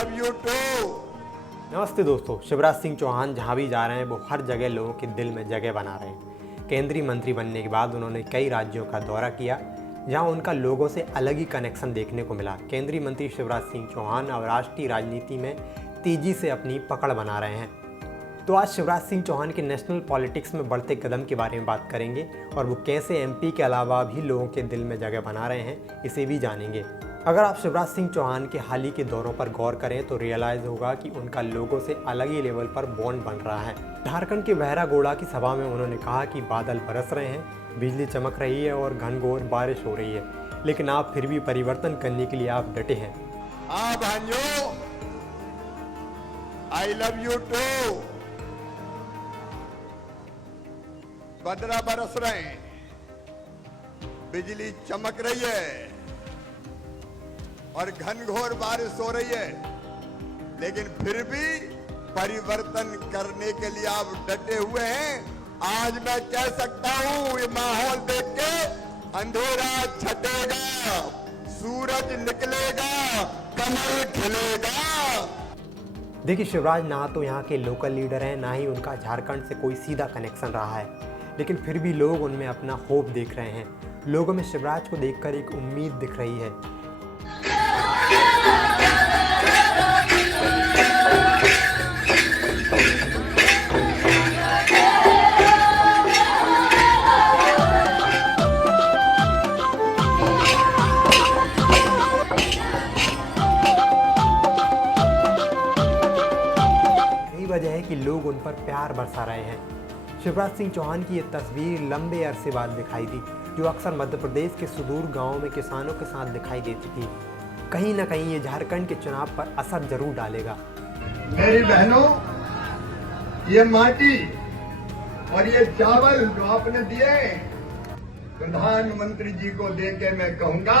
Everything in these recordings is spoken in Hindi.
love you too. नमस्ते दोस्तों, शिवराज सिंह चौहान जहां भी जा रहे हैं वो हर जगह लोगों के दिल में जगह बना रहे हैं। केंद्रीय मंत्री बनने के बाद उन्होंने कई राज्यों का दौरा किया जहां उनका लोगों से अलग ही कनेक्शन देखने को मिला। केंद्रीय मंत्री शिवराज सिंह चौहान अब राष्ट्रीय राजनीति में तेजी से अपनी पकड़ बना रहे हैं। तो आज शिवराज सिंह चौहान के नेशनल पॉलिटिक्स में बढ़ते कदम के बारे में बात करेंगे और वो कैसे एमपी के अलावा भी लोगों के दिल में जगह बना रहे हैं, इसे भी जानेंगे। अगर आप शिवराज सिंह चौहान के हाल ही के दौरों पर गौर करें तो रियलाइज़ होगा कि उनका लोगों से अलग ही लेवल पर बॉन्ड बन रहा है। झारखंड के बहरागोड़ा की सभा में उन्होंने कहा कि बादल बरस रहे हैं, बिजली चमक रही है और घनघोर बारिश हो रही है, लेकिन आप फिर भी परिवर्तन करने के लिए आप डटे हैं। हाँ भाइयों, I love you too. बदरा बरस रहे हैं, बिजली चमक रही है और घनघोर बारिश हो रही है, लेकिन फिर भी परिवर्तन करने के लिए आप डटे हुए हैं। आज मैं कह सकता हूं, ये माहौल देख के अंधेरा छटेगा, सूरज निकलेगा, कमल खिलेगा। देखिए, शिवराज ना तो यहाँ के लोकल लीडर हैं, ना ही उनका झारखंड से कोई सीधा कनेक्शन रहा है, लेकिन फिर भी लोग उनमें अपना होप देख रहे हैं। लोगों में शिवराज को देखकर एक उम्मीद दिख रही है। यही वजह है कि लोग उन पर प्यार बरसा रहे हैं। शिवराज सिंह चौहान की ये तस्वीर लंबे अरसे बाद दिखाई दी, जो अक्सर मध्य प्रदेश के सुदूर गांवों में किसानों के साथ दिखाई देती थी। कहीं ना कहीं ये झारखंड के चुनाव पर असर जरूर डालेगा। मेरी बहनों, ये माटी और ये चावल जो आपने दिए, प्रधानमंत्री जी को देके मैं कहूंगा,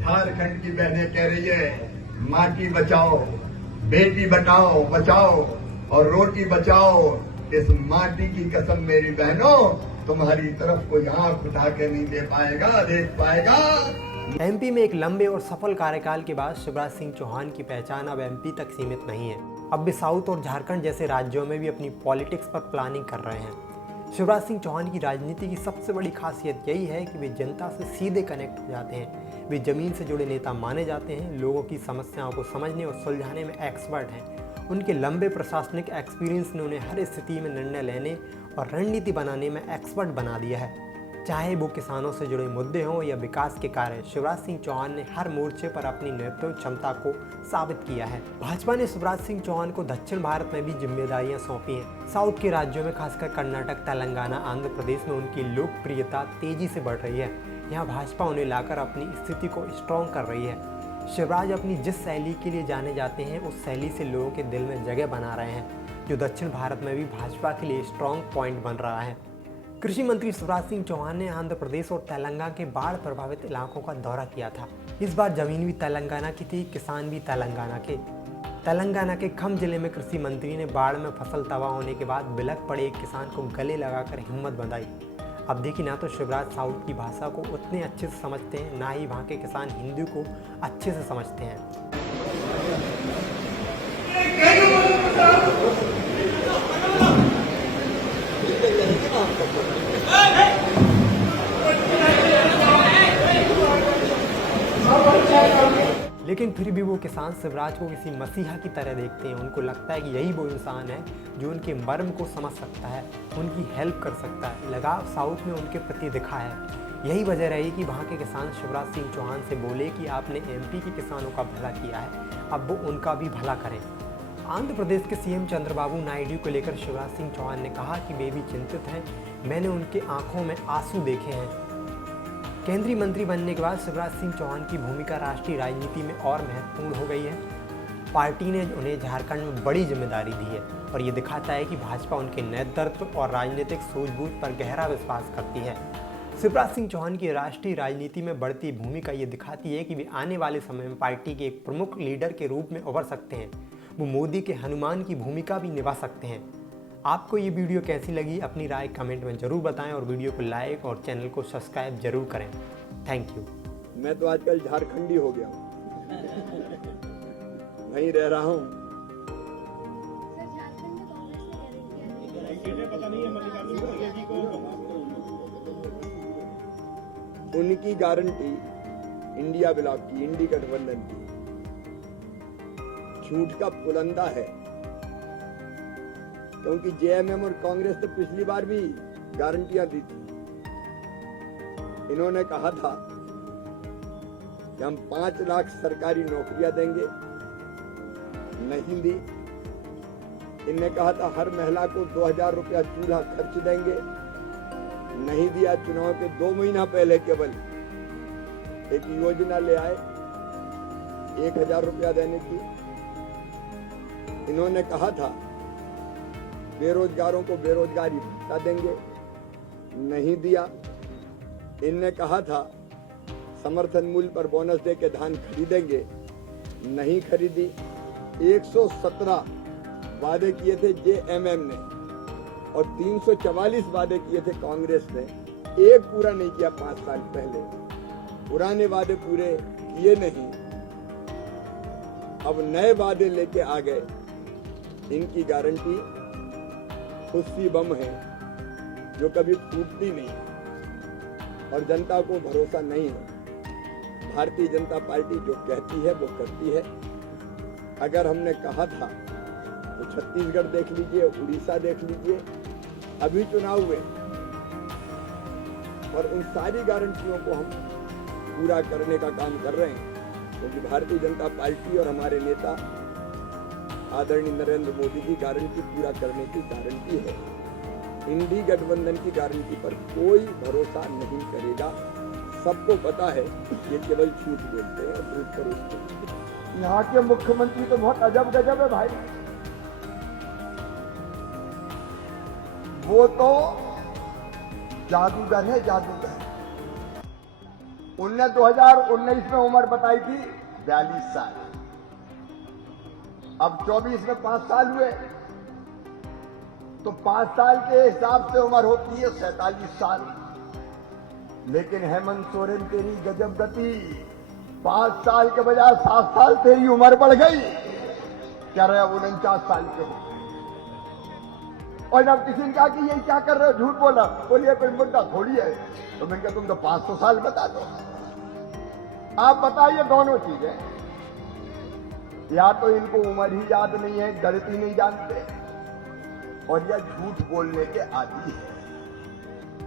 झारखंड की बहनें कह रही है, माटी बचाओ, बेटी बचाओ और रोटी बचाओ। इस माटी की कसम मेरी बहनों, तुम्हारी तरफ कोई आंख उठा के नहीं देख पाएगा। एमपी में एक लंबे और सफल कार्यकाल के बाद शिवराज सिंह चौहान की पहचान अब एमपी तक सीमित नहीं है। अब वे साउथ और झारखंड जैसे राज्यों में भी अपनी पॉलिटिक्स पर प्लानिंग कर रहे हैं। शिवराज सिंह चौहान की राजनीति की सबसे बड़ी खासियत यही है कि वे जनता से सीधे कनेक्ट हो जाते हैं। वे जमीन से जुड़े नेता माने जाते हैं, लोगों की समस्याओं को समझने और सुलझाने में एक्सपर्ट हैं। उनके लंबे प्रशासनिक एक्सपीरियंस ने उन्हें हर स्थिति में निर्णय लेने और रणनीति बनाने में एक्सपर्ट बना दिया है। चाहे वो किसानों से जुड़े मुद्दे हों या विकास के कार्य, शिवराज सिंह चौहान ने हर मोर्चे पर अपनी नेतृत्व क्षमता को साबित किया है। भाजपा ने शिवराज सिंह चौहान को दक्षिण भारत में भी जिम्मेदारियां सौंपी हैं। साउथ के राज्यों में खासकर कर्नाटक, तेलंगाना, आंध्र प्रदेश में उनकी लोकप्रियता तेजी से बढ़ रही है। यहाँ भाजपा उन्हें लाकर अपनी स्थिति को स्ट्रॉन्ग कर रही है। शिवराज अपनी जिस शैली के लिए जाने जाते हैं, उस शैली से लोगों के दिल में जगह बना रहे हैं, जो दक्षिण भारत में भी भाजपा के लिए स्ट्रॉन्ग पॉइंट बन रहा है। कृषि मंत्री शिवराज सिंह चौहान ने आंध्र प्रदेश और तेलंगाना के बाढ़ प्रभावित इलाकों का दौरा किया था। इस बार जमीन भी तेलंगाना की थी, किसान भी तेलंगाना के। तेलंगाना के खम जिले में कृषि मंत्री ने बाढ़ में फसल तबाह होने के बाद बिलख पड़े एक किसान को गले लगाकर हिम्मत बंधाई। अब देखिए, ना तो शिवराज साउथ की भाषा को उतने अच्छे से समझते हैं, ना ही वहाँ के किसान हिंदी को अच्छे से समझते हैं। लेकिन फिर भी वो किसान शिवराज को किसी मसीहा की तरह देखते हैं। उनको लगता है कि यही वो इंसान है जो उनके मर्म को समझ सकता है, उनकी हेल्प कर सकता है। लगाव साउथ में उनके प्रति दिखा है। यही वजह रही कि वहाँ के किसान शिवराज सिंह चौहान से बोले कि आपने एमपी के किसानों का भला किया है, अब वो उनका भी भला करें। आंध्र प्रदेश के सीएम चंद्रबाबू नायडू को लेकर शिवराज सिंह चौहान ने कहा कि वे भी चिंतित हैं, मैंने उनके आंखों में आंसू देखे हैं। केंद्रीय मंत्री बनने के बाद शिवराज सिंह चौहान की भूमिका राष्ट्रीय राजनीति में और महत्वपूर्ण हो गई है। पार्टी ने उन्हें झारखंड में बड़ी जिम्मेदारी दी है और ये दिखाता है कि भाजपा उनके नेतृत्व और राजनीतिक सूझबूझ पर गहरा विश्वास करती है। शिवराज सिंह चौहान की राष्ट्रीय राजनीति में बढ़ती भूमिका ये दिखाती है कि वे आने वाले समय में पार्टी के एक प्रमुख लीडर के रूप में उभर सकते हैं। वो मोदी के हनुमान की भूमिका भी निभा सकते हैं। आपको ये वीडियो कैसी लगी, अपनी राय कमेंट में ज़रूर बताएं और वीडियो को लाइक और चैनल को सब्सक्राइब जरूर करें। Thank you. मैं तो आजकल झारखंडी हो गया हूँ। वहीं रह रहा हूं। सर, झारखंड में कांग्रेस ने गारंटियां दी। उनकी गारंटी इंडिया ब्लॉक की, इंडी गठबंधन की झूठ का पुलंदा है, क्योंकि जेएमएम और कांग्रेस तो पिछली बार भी गारंटियां दी थी। इन्होंने कहा था कि हम 5 लाख सरकारी नौकरियां देंगे, नहीं दी। इनने कहा था हर महिला को 2000 रुपया चूल्हा खर्च देंगे, नहीं दिया। चुनाव के 2 महीना पहले केवल एक योजना ले आए 1000 रुपया देने की। इन्होंने कहा था बेरोजगारों को बेरोजगारी भत्ता देंगे, नहीं दिया। इनने कहा था समर्थन मूल्य पर बोनस दे के धान खरीदेंगे, नहीं खरीदी। 117 वादे किए थे जेएमएम ने और 344 वादे किए थे कांग्रेस ने, एक पूरा नहीं किया 5 साल पहले। पुराने वादे पूरे किए नहीं, अब नए वादे लेके आ गए। इनकी गारंटी खुशी बम है जो कभी फूटती नहीं और जनता को भरोसा नहीं है। भारतीय जनता पार्टी जो कहती है वो करती है। अगर हमने कहा था तो छत्तीसगढ़ देख लीजिए, उड़ीसा देख लीजिए, अभी चुनाव हुए और उन सारी गारंटियों को हम पूरा करने का काम कर रहे हैं, क्योंकि भारतीय जनता पार्टी और हमारे नेता आदरणीय नरेंद्र मोदी की गारंटी पूरा करने की गारंटी है। इंडी गठबंधन की गारंटी पर कोई भरोसा नहीं करेगा। सबको पता है ये केवल झूठ बोलते हैं और झूठ पर उठते हैं। यहाँ के मुख्यमंत्री तो बहुत अजब गजब है भाई। वो तो जादूगर है, जादूगर। उनने 2019 में उम्र बताई थी 42 साल, अब 24 में 5 साल हुए तो 5 साल के हिसाब से उम्र होती है 47 साल। लेकिन हेमंत सोरेन तेरी गजब गति, 5 साल के बजाय 7 साल तेरी उम्र बढ़ गई, क्या रहे 49 साल के हो। और जब किसी ने कहा कि ये क्या कर रहे हो, झूठ बोला, बोलिए कोई मुद्दा थोड़ी है, तो मैंने कहा तुम तो 500 साल बता दो। आप बताइए दोनों चीजें, या तो इनको उम्र ही याद नहीं है, गलत ही नहीं जानते, और या झूठ बोलने के आदी है।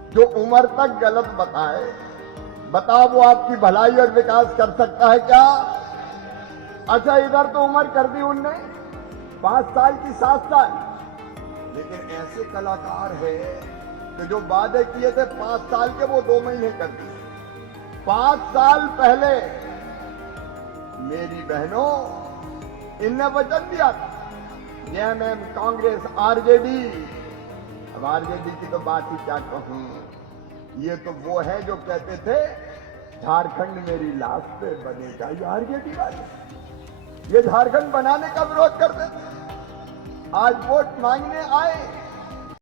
जो उम्र तक गलत बताए, बताओ वो आपकी भलाई और विकास कर सकता है क्या? अच्छा, इधर तो उम्र कर दी उनने 5 साल की 7 साल, लेकिन ऐसे कलाकार है कि जो वादे किए थे 5 साल के वो 2 महीने कर दिए। 5 साल पहले मेरी बहनों इनने वचन दिया था, जेएमएम, कांग्रेस, आरजेडी। अब आरजेडी की तो बात ही क्या कहूं, ये तो वो है जो कहते थे झारखंड मेरी लाश पे बनेगा। ये आरजेडी वाले ये झारखंड बनाने का विरोध करते थे। आज वोट मांगने आए